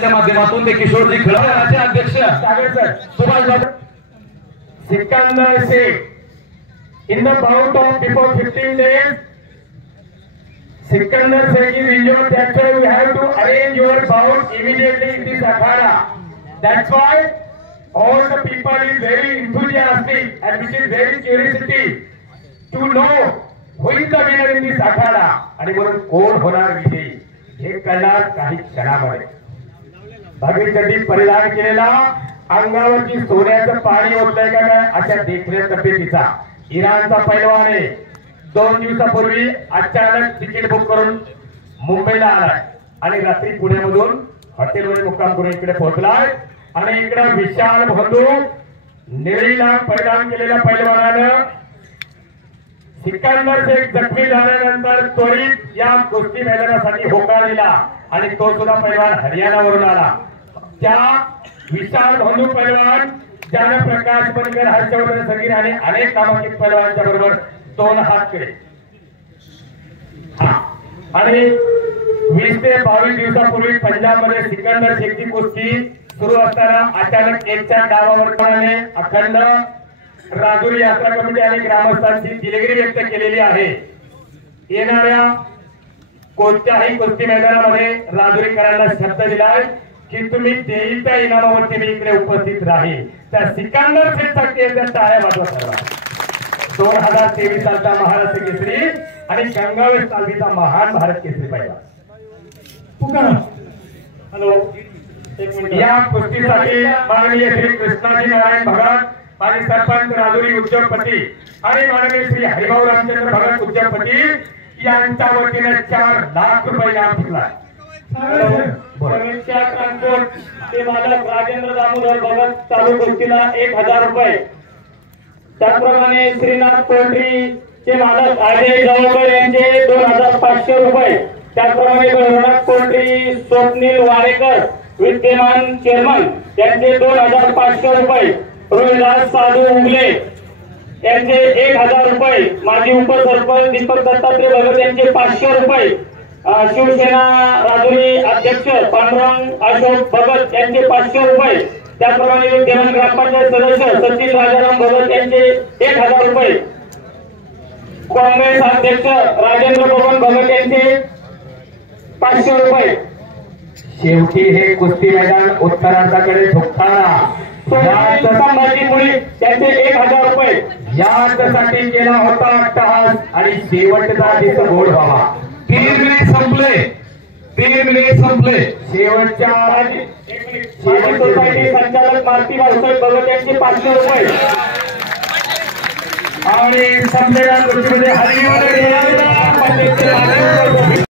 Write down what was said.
माध्यमातून ते किशोरजी खळाचे अध्यक्ष सुभाष बाबू Sikandar Sheikh in the bout of before 15 days. Sikandar Sheikh is injured. That's why we have to arrange your bout immediately in this akhada. That's why all the people is very enthusiastic and which is very curiosity to know who is the winner in this akhada आणि म्हणून कोण होणार विजयी हे कळणार काही क्षणामध्ये. भगवीचंदी परिधान केलेला अंगावरची सोन्याचं पाणी ओतलंय का काय अशा देखरेख तब्येतीचा इराणचा पैलवान आहे. 2 दिवसापूर्वी अचानक तिकीट बुक करून मुंबईला आलाय आणि रात्री पुण्यामधून हॉटेलवर मुक्काम करून इकडे पोहोचलाय आणि इकडे विशाल बंधू निळीला परिधान केलेल्या पैलवानानं सिकंदर शेख जखमी झाल्यानंतर त्वरित या कुस्ती मैदानासाठी होकार दिला आणि तो सुद्धा पैलवान हरियाणावरून आला. त्या विशाल बंधू पैलवान ज्यानं प्रकाश बनकर हर्षवर्धन सगीर आणि अनेक नामांकित पैलवानांच्या बरोबर 2 हात केले. आणि 20 ते 22 दिवसापूर्वी पंजाबमध्ये सिकंदर शेखची कुस्ती सुरू असताना अचानक एकच्या डावावर कोणाने अखंड राजुरी यात्रा कमिटी आणि ग्रामस्थांची दिलगिरी व्यक्त केलेली आहे. येणाऱ्या कोणत्याही कुस्ती मैदानामध्ये राजुरीकरांना शब्द दिलाय की तुम्ही देईच्या इनामावरती मी इकडे उपस्थित राहील. त्या सिकंदर शेखचा केंद्र आहे महत्वाचा 2023 सालचा महाराष्ट्र केसरी आणि गंगावेश तालमीचा महान भारत केसरी पाहिला. हॅलो या कुस्तीसाठी माननीय श्री कृष्णाजी नारायण भगत माजी सरपंच राजुरी उद्योगपती आणि माननीय श्री हरिभाऊ रामचंद्र भगत उद्योगपती यांच्या वतीने 4 लाख रुपये इनाम जिंकला. ट्रान्सपोर्ट ते मालक राजेंद्र दामोदर भगत चालू कुस्तीला 1000 रुपये. त्याचप्रमाणे श्रीनाथ पोल्ट्री चे मालक अजय जवळकर यांचे 2500 रुपये. त्याचप्रमाणे श्रीनाथ पोल्ट्री स्वप्नील वारेकर विद्यमान चेअरमन यांचे 2500 रुपये. रोहिदास साधू उगले यांचे 1000 रुपये. माजी उपसरपंच दीपक दत्तात्रय भगत यांचे 500 रुपये. शिवसेना राजुरी अध्यक्ष पांडुरंग अशोक भगत यांचे 500 रुपये. त्याचप्रमाणे विद्यमान ग्रामपंचायत सदस्य सचिन राजाराम भगत यांचे 1000 रुपये. काँग्रेस अध्यक्ष राजेंद्र बबन भगत यांचे 500 रुपये. शेवटी हे कुस्ती मैदान उत्तरार्धाकडे झुकताना संभाजी मुळे त्यांचे 1000 रुपये यासाठी केला होता अट्टहास आणि शेवटचा दिवस गोड व्हावा. 3 मिनिट संपले. शेवटच्या सोसायटी संचालक मारुती भाऊसाहेब भगत यांचे 500 रुपये आणि संमेलन हरिवळ